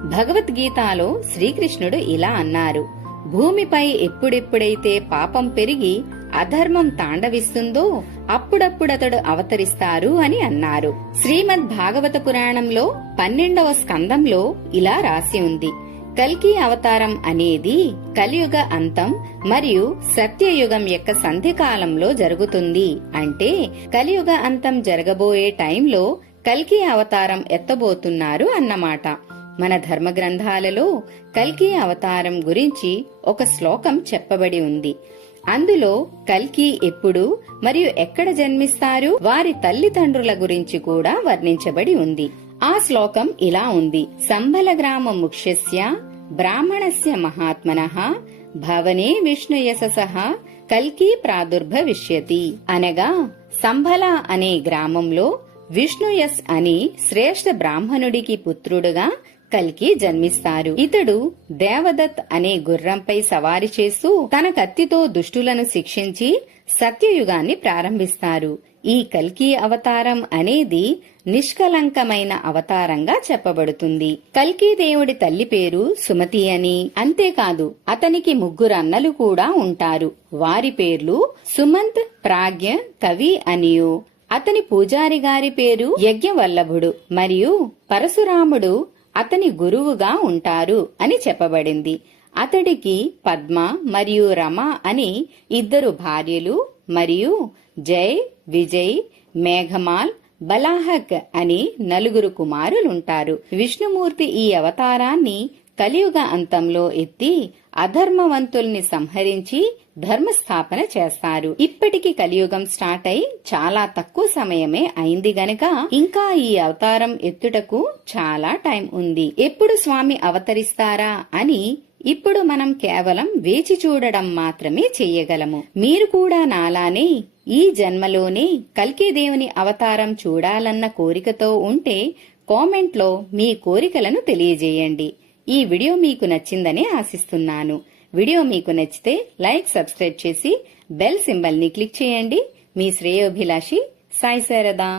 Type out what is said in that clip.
భగవద్గీతలో శ్రీకృష్ణుడు ఇలా అన్నారు. భూమిపై ఎప్పుడెప్పుడైతే పాపం పెరిగి అధర్మం తాండవిస్తుందో అప్పుడప్పుడతడు అవతరిస్తారు అని అన్నారు. శ్రీమద్ భాగవత పురాణంలో పన్నెండవ స్కందంలో ఇలా రాసి ఉంది. కల్కి అవతారం అనేది కలియుగ అంతం మరియు సత్యయుగం యొక్క సంధికాలంలో జరుగుతుంది. అంటే కలియుగ అంతం జరగబోయే టైంలో కల్కి అవతారం ఎత్తబోతున్నారు అన్నమాట. మన ధర్మ గ్రంథాలలో కల్కి అవతారం గురించి ఒక శ్లోకం చెప్పబడి ఉంది. అందులో కల్కి ఎప్పుడు మరియు ఎక్కడ జన్మిస్తారు వారి తల్లిదండ్రుల గురించి కూడా వర్ణించబడి ఉంది. ఆ శ్లోకం ఇలా ఉంది. సంబల గ్రామ ముఖ్యస్య బ్రాహ్మణస్య మహాత్మన భవనే విష్ణుయశసః కల్కి ప్రాదుర్భవిష్యతి. అనగా సంబల అనే గ్రామంలో విష్ణుయస్ అని శ్రేష్ఠ బ్రాహ్మణుడికి పుత్రుడుగా కల్కి జన్మిస్తారు. ఇతడు దేవదత్ అనే గుర్రంపై సవారి చేస్తూ తన కత్తితో దుష్టులను శిక్షించి సత్యయుగాన్ని ప్రారంభిస్తారు. ఈ కల్కి అవతారం అనేది నిష్కలంకమైన అవతారంగా చెప్పబడుతుంది. కల్కి దేవుడి తల్లి పేరు సుమతి అని. అంతేకాదు అతనికి ముగ్గురు అన్నలు కూడా ఉంటారు. వారి పేర్లు సుమంత్ ప్రాజ్ఞ కవి అనియు. అతని పూజారి గారి పేరు యజ్ఞవల్లభుడు మరియు పరశురాముడు అతని గురువుగా ఉంటారు అని చెప్పబడింది. అతడికి పద్మ మరియు రమ అని ఇద్దరు భార్యలు మరియు జై విజయ్ మేఘమాల్ బలాహక్ అని నలుగురు కుమారులుంటారు. విష్ణుమూర్తి ఈ అవతారాన్ని కలియుగ అంతంలో ఎత్తి అధర్మవంతుల్ని సంహరించి ధర్మస్థాపన చేస్తారు. ఇప్పటికి కలియుగం స్టార్ట్ అయి చాలా తక్కువ సమయమే అయింది గనక ఇంకా ఈ అవతారం ఎత్తుటకు చాలా టైం ఉంది. ఎప్పుడు స్వామి అవతరిస్తారా అని ఇప్పుడు మనం కేవలం వేచి చూడడం మాత్రమే చెయ్యగలము మీరు కూడా నాలానే ఈ జన్మలోనే కల్కి దేవుని అవతారం చూడాలన్న కోరికతో ఉంటే కామెంట్లో మీ కోరికలను తెలియజేయండి. ఈ వీడియో మీకు నచ్చిందని ఆశిస్తున్నాను. వీడియో మీకు నచ్చితే లైక్ సబ్స్క్రైబ్ చేసి బెల్ సింబల్ని క్లిక్ చేయండి. మీ శ్రేయోభిలాషి సాయి శారదా.